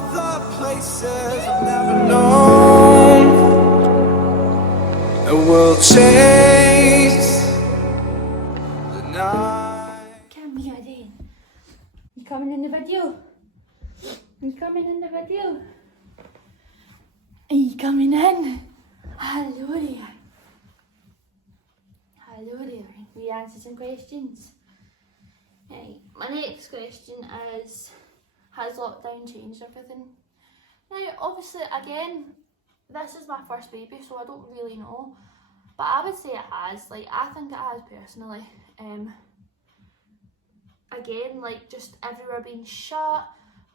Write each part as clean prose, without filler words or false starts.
all the places I've never known, and we'll chase the night. Come here then. You coming in the video? You coming in the video? Are you coming in? Hello there. Hello there. We answer some questions. Right, my next question is, has lockdown changed everything? Now, obviously, again, this is my first baby, so I don't really know. But I would say it has. Like, I think it has personally. Again, like, just everywhere being shut,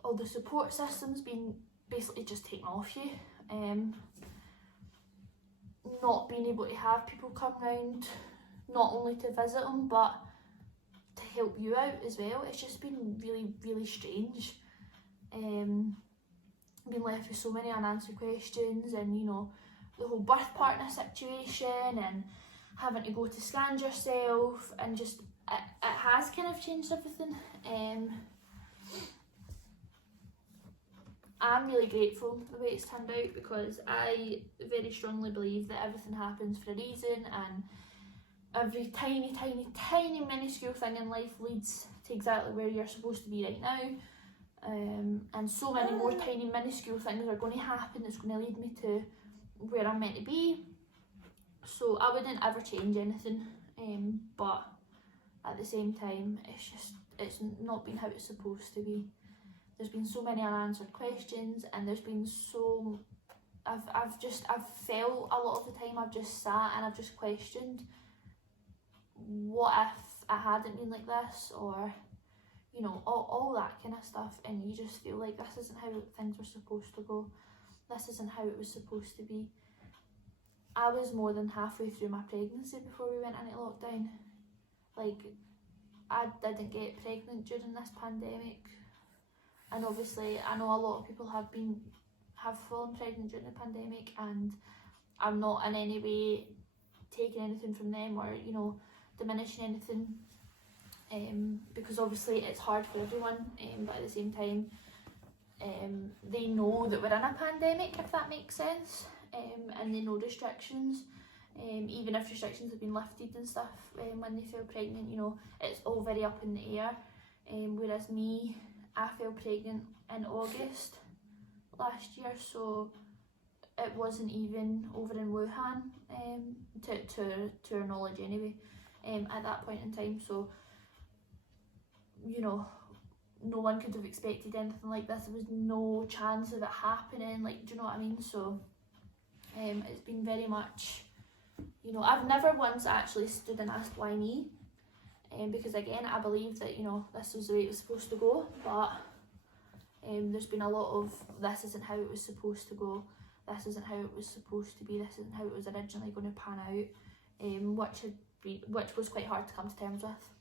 all the support systems being basically just taken off you. Not being able to have people come round, not only to visit them, but to help you out as well. It's just been really, really strange. Being left with so many unanswered questions, and you know, the whole birth partner situation, and having to go to scan yourself, and just it has kind of changed everything. I'm really grateful the way it's turned out, because I very strongly believe that everything happens for a reason, and every tiny, tiny, tiny minuscule thing in life leads to exactly where you're supposed to be right now. And so many more tiny, minuscule things are going to happen that's going to lead me to where I'm meant to be. So I wouldn't ever change anything, but at the same time, it's not been how it's supposed to be. There's been so many unanswered questions, and there's been so, I've felt a lot of the time, I've just sat and I've just questioned, what if it hadn't been like this, or you know, all that kind of stuff, and you just feel like this isn't how things were supposed to go, this isn't how it was supposed to be. I was more than halfway through my pregnancy before we went into lockdown. Like, I didn't get pregnant during this pandemic, and obviously I know a lot of people have fallen pregnant during the pandemic, and I'm not in any way taking anything from them, or you know, diminishing anything, because obviously it's hard for everyone, but at the same time, they know that we're in a pandemic, if that makes sense, and they know restrictions, even if restrictions have been lifted and stuff, when they fell pregnant, you know, it's all very up in the air, whereas me, I fell pregnant in August last year, so it wasn't even over in Wuhan, to our knowledge anyway, at that point in time. So, you know, no one could have expected anything like this. There was no chance of it happening, like, do you know what I mean? So it's been very much, you know, I've never once actually stood and asked why me, because again, I believe that, you know, this was the way it was supposed to go, but there's been a lot of, this isn't how it was supposed to go, this isn't how it was supposed to be, this isn't how it was originally going to pan out, which was quite hard to come to terms with.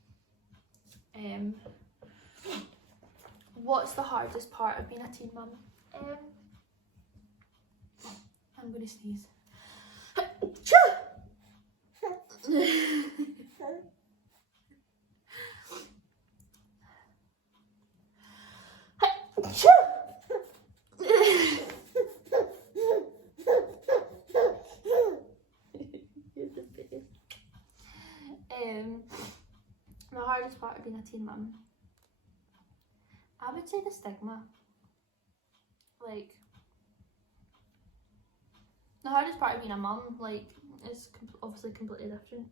What's the hardest part of being a teen mum? I'm going to sneeze. The hardest part of being a teen mum, I would say the stigma. Like, the hardest part of being a mum, like, is obviously completely different,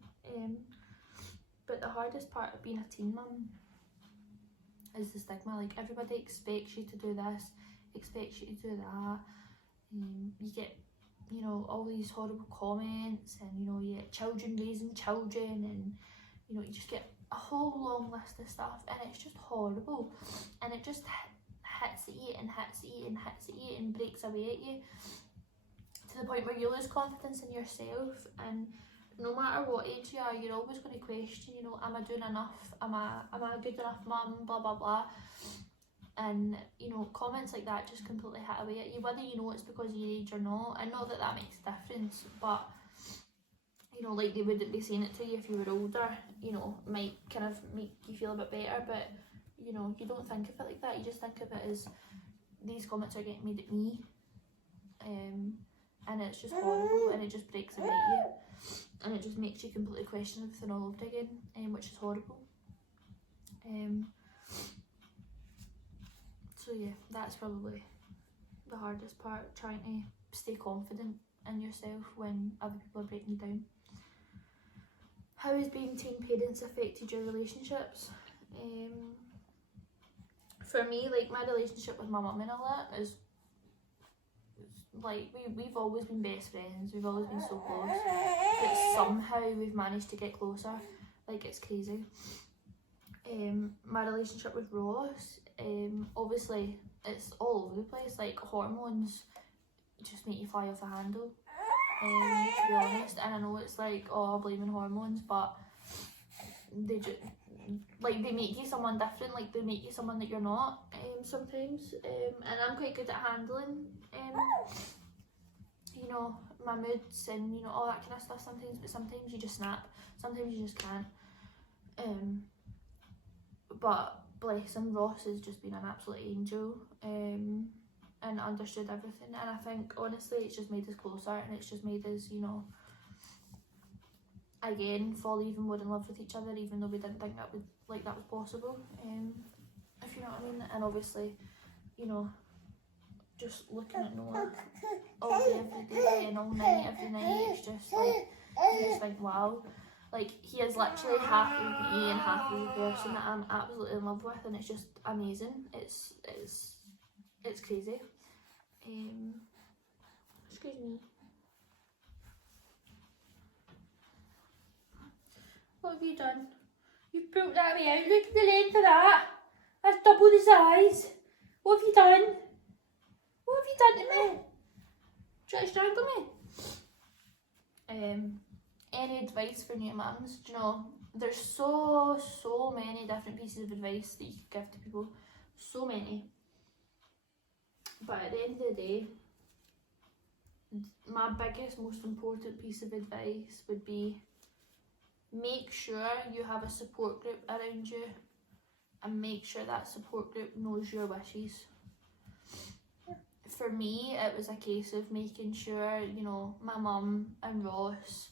but the hardest part of being a teen mum is the stigma. Like, everybody expects you to do this, expects you to do that, you get, you know, all these horrible comments, and you know, you get children raising children, and you know, you just get a whole long list of stuff, and it's just horrible, and it just hits at you and hits at you and hits at you and breaks away at you, to the point where you lose confidence in yourself. And no matter what age you are, you're always going to question, you know, am I doing enough, am I a good enough mum, blah blah blah. And you know, comments like that just completely hit away at you, whether you know it's because of your age or not. And not that that makes a difference, but you know, like, they wouldn't be saying it to you if you were older, you know, might kind of make you feel a bit better, but you know, you don't think of it like that. You just think of it as these comments are getting made at me, and it's just horrible, and it just breaks about you, and it just makes you completely question everything all over again, which is horrible. So yeah, that's probably the hardest part, trying to stay confident in yourself when other people are breaking you down. How has being teen parents affected your relationships? For me, like, my relationship with my mum and all that is like, we've always been best friends, we've always been so close, but somehow we've managed to get closer, like, it's crazy. My relationship with Ross, obviously it's all over the place, like, hormones just make you fly off the handle, to be honest, and I know it's like, oh, blaming hormones, but they just, like, they make you someone different, like, they make you someone that you're not, sometimes, and I'm quite good at handling, you know, my moods and, you know, all that kind of stuff sometimes, but sometimes you just snap, sometimes you just can't, but bless him, Ross has just been an absolute angel, and understood everything, and I think, honestly, it's just made us closer, and it's just made us, you know, again, fall even more in love with each other, even though we didn't think that was possible, if you know what I mean. And obviously, you know, just looking at Noah all day, every day, and all night, every night, it's just like, you just think, wow, like, he is literally half of me and half of the person that I'm absolutely in love with, and it's just amazing. It's crazy. Excuse me. What have you done? You've pulled that way out. Look at the length of that. That's double the size. What have you done? What have you done to me? Try to strangle me? Any advice for new mums? Do you know, there's so many different pieces of advice that you could give to people. So many. But at the end of the day, my biggest, most important piece of advice would be, make sure you have a support group around you, and make sure that support group knows your wishes. For me, it was a case of making sure, you know, my mum and Ross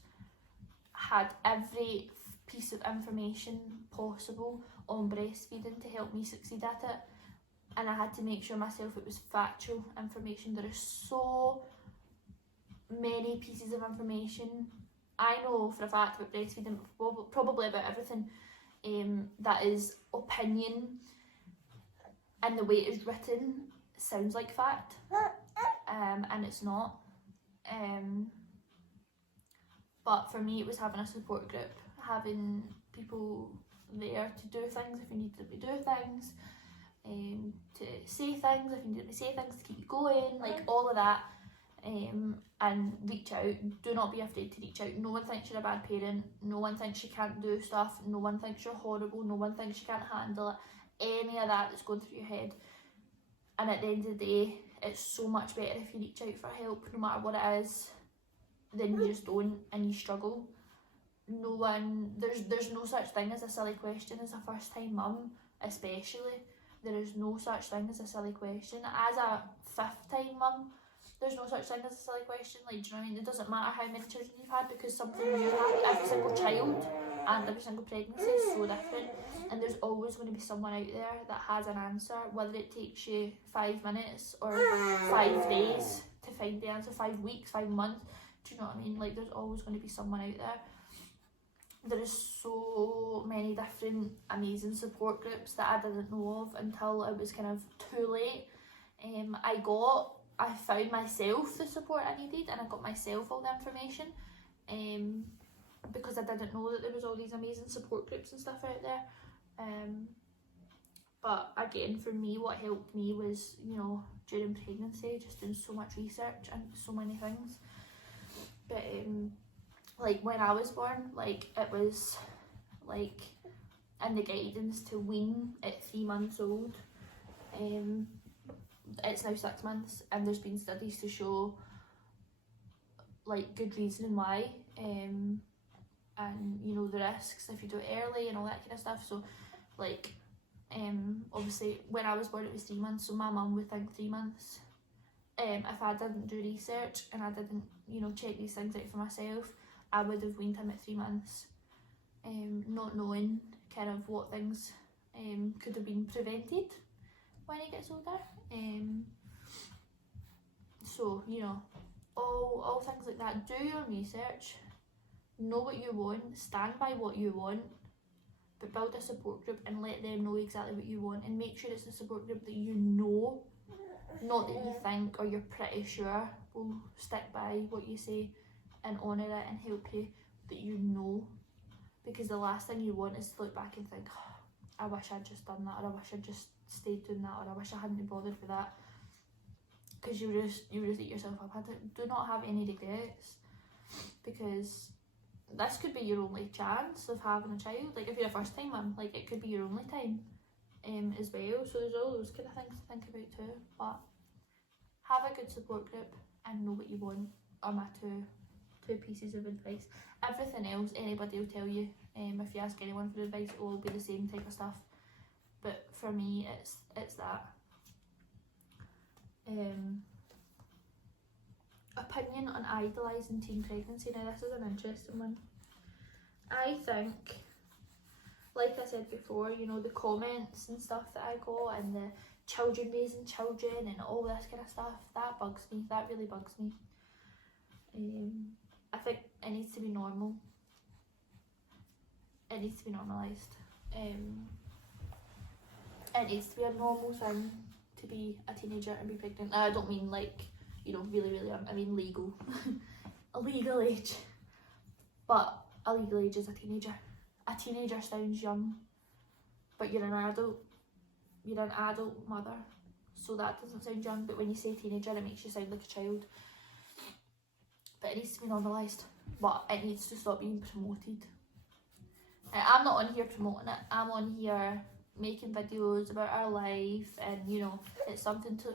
had every piece of information possible on breastfeeding to help me succeed at it, and I had to make sure myself it was factual information. There is so many pieces of information I know for a fact about breastfeeding, probably about everything, that is opinion, and the way it is written sounds like fact, and it's not. But for me, it was having a support group, having people there to do things if you needed to do things, to say things if you needed to say things, to keep you going, like all of that. And reach out. Do not be afraid to reach out. No one thinks you're a bad parent. No one thinks you can't do stuff. No one thinks you're horrible. No one thinks you can't handle it. Any of that that's going through your head. And at the end of the day, it's so much better if you reach out for help, no matter what it is, than you just don't and you struggle. No one, there's no such thing as a silly question as a first time mum, especially. There is no such thing as a silly question. As a fifth time mum, there's no such thing as a silly question. Like, do you know what I mean? It doesn't matter how many children you've had, because something new happens. Every single child and every single pregnancy is so different, and there's always going to be someone out there that has an answer, whether it takes you 5 minutes or 5 days to find the answer, 5 weeks, 5 months. Do you know what I mean? Like, there's always going to be someone out there. There is so many different amazing support groups that I didn't know of until it was kind of too late. I found myself the support I needed, and I got myself all the information, because I didn't know that there was all these amazing support groups and stuff out there. But again, for me, what helped me was, you know, during pregnancy, just doing so much research and so many things. But like, when I was born, like, it was like in the guidance to wean at 3 months old. It's now 6 months, and there's been studies to show, like, good reasoning why, and, you know, the risks if you do it early and all that kind of stuff. So, like, Obviously when I was born it was 3 months, so my mum would think 3 months. If I didn't do research and I didn't, check these things out for myself, I would have weaned him at 3 months, not knowing kind of what things could have been prevented when he gets older. So, all things like that. Do your research, know what you want, stand by what you want, but build a support group and let them know exactly what you want, and make sure it's a support group that you know, not that you think or you're pretty sure will stick by what you say and honour it and help you, that you know. Because the last thing you want is to look back and think, oh, I wish I'd just done that, or I wish I'd just stayed doing that, or I wish I hadn't bothered with that. Because you just eat yourself up. Do not have any regrets, because this could be your only chance of having a child. Like if you're a first time mum, like it could be your only time as well. So there's all those kind of things to think about too. But have a good support group and know what you want are my two pieces of advice. Everything else anybody will tell you. If you ask anyone for advice, it will be the same type of stuff. But for me, it's that. Opinion on idolising teen pregnancy. Now this is an interesting one. I think, like I said before, the comments and stuff that I got, and the children raising children and all this kind of stuff, that bugs me. That really bugs me. I think it needs to be normal. It needs to be normalised. It needs to be a normal thing to be a teenager and be pregnant. Now, I don't mean like, really, really young. I mean legal. A legal age. But a legal age is a teenager. A teenager sounds young, but you're an adult. You're an adult mother. So that doesn't sound young, but when you say teenager, it makes you sound like a child. But it needs to be normalised. But it needs to stop being promoted. I'm not on here promoting it. I'm on here making videos about our life, and it's something for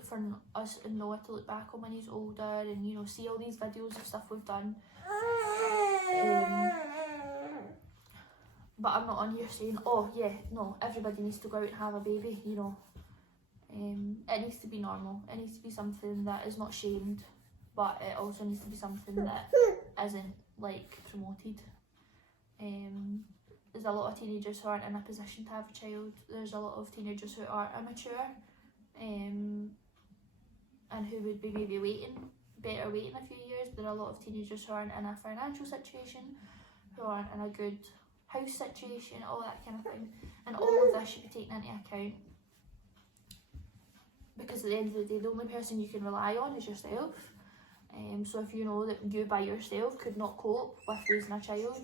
us and Noah to look back on when he's older, and see all these videos of stuff we've done. But I'm not on here saying, oh yeah, no, everybody needs to go out and have a baby. It needs to be normal. It needs to be something that is not shamed, but it also needs to be something that isn't like promoted. There's a lot of teenagers who aren't in a position to have a child. There's a lot of teenagers who are immature, and who would be maybe better waiting a few years. There are a lot of teenagers who aren't in a financial situation, who aren't in a good house situation, all that kind of thing. And all of this should be taken into account. Because at the end of the day, the only person you can rely on is yourself. So if you know that you by yourself could not cope with raising a child,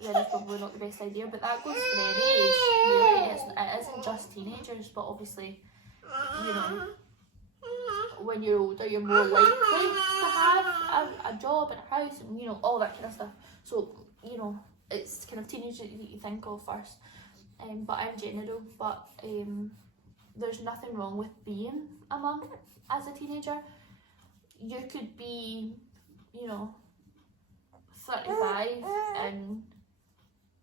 then it's probably not the best idea. But that goes for any age, really. It isn't just teenagers, but obviously, when you're older, you're more likely to have a job and a house and, all that kind of stuff. So, it's kind of teenagers that you think of first. But in general, there's nothing wrong with being a mum as a teenager. You could be, 35 and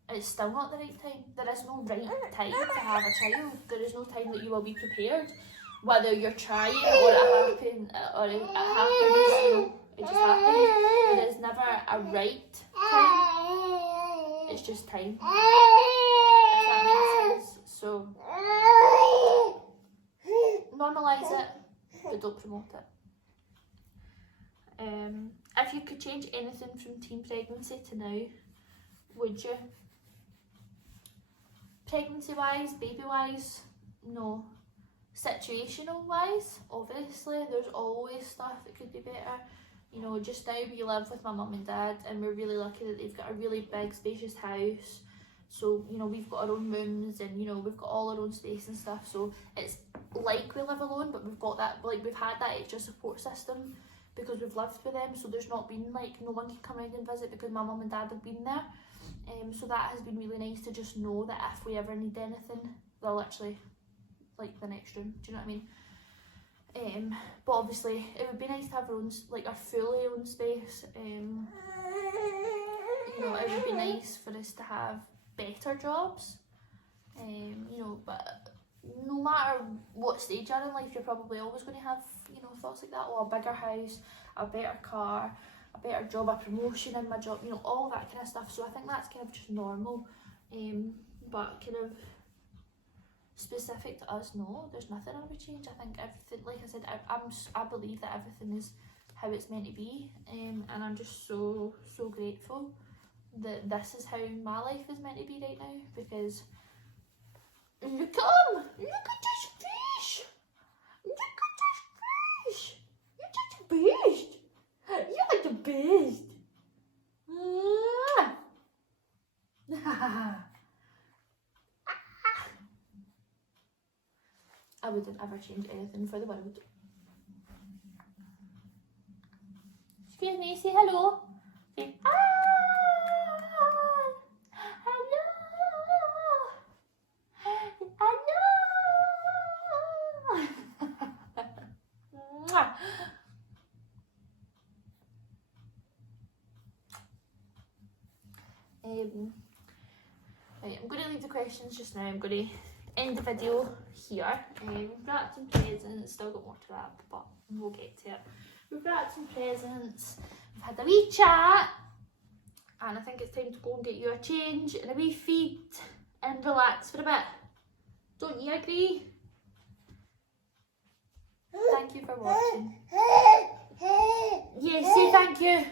it's still not the right time. There is no right time to have a child. There is no time that you will be prepared. Whether you're trying or it happens, it just happens. There is never a right time. It's just time. If that makes sense. So, normalise it, but don't promote it. If you could change anything from teen pregnancy to now, would you? Pregnancy wise, baby wise, no. Situational wise, obviously, there's always stuff that could be better. Just now we live with my mum and dad, and we're really lucky that they've got a really big, spacious house. So, we've got our own rooms, and, we've got all our own space and stuff. So it's like we live alone, but we've got that, we've had that extra support system because we've lived with them. So there's not been no one can come around and visit because my mum and dad have been there. So that has been really nice to just know that if we ever need anything, they're literally the next room. Do you know what I mean? But obviously it would be nice to have our own, our fully own space. It would be nice for us to have better jobs. You know, but no matter what stage you're in life, you're probably always going to have, you know, thoughts like that. Oh, a bigger house, a better car, a better job, a promotion in my job, you know, all that kind of stuff. So I think that's kind of just normal. But kind of specific to us, no, there's nothing I would change. I think everything, like I said, I believe that everything is how it's meant to be, and I'm just so grateful that this is how my life is meant to be right now, because look at this fish, look at this fish, you're just the best, you're the best. I wouldn't ever change anything for the world. Excuse me, say hello. Say hi. Hello. Hello. Mwah. Right, I'm going to leave the questions just now. I'm going to end the video here. We've wrapped some presents, still got more to wrap, but we'll get to it. We've wrapped some presents, we've had a wee chat, and I think it's time to go and get you a change and a wee feed and relax for a bit. Don't you agree? Thank you for watching. Yes, say thank you.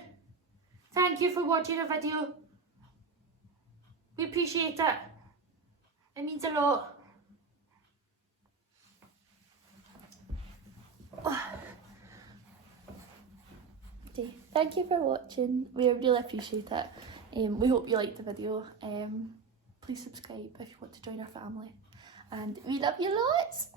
Thank you for watching a video. We appreciate it. It means a lot. Okay, thank you for watching. We really appreciate it. We hope you liked the video. Please subscribe if you want to join our family. And we love you lots.